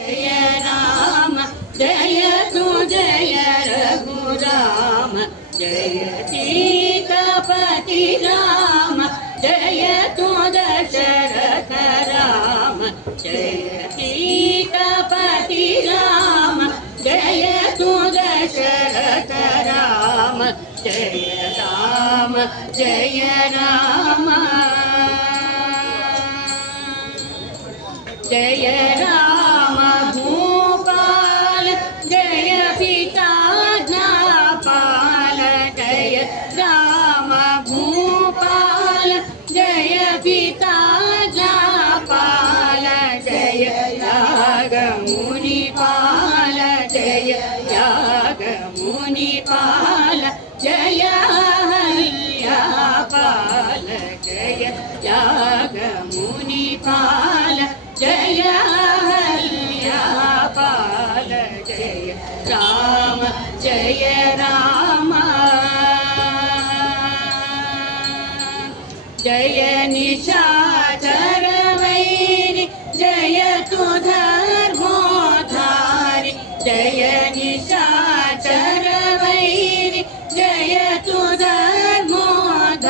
जय राम जय तु जय रघुराम जय सीतापति राम जय तु दशरथ राम जय सीतापति राम जय तु दशरथ राम जय राम जय राम जय राम भूपाल जय पिता ज्ञापाल जय राम भूपाल जय पिता ज्ञापाल जय यागमुनिपाल जय यागमुनिपाल जय हल्यापाल जय यागमुनिपाल जय हल्यापाल जय राम जय राम जय निशाचर वैरि जय तु धर्मोद्धारि जय निशाचर वैरि जय तु धर्मोद्धारि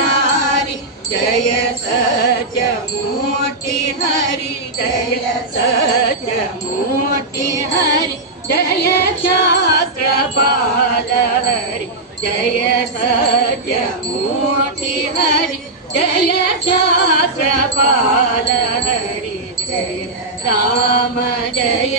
जय सत्यमूर्ति हरि जय सत्यमूर्ति हरि जय शास्त्रपाल हरि जय सत्यमूर्ति हरि जय शास्त्रपाल हरि जय राम जय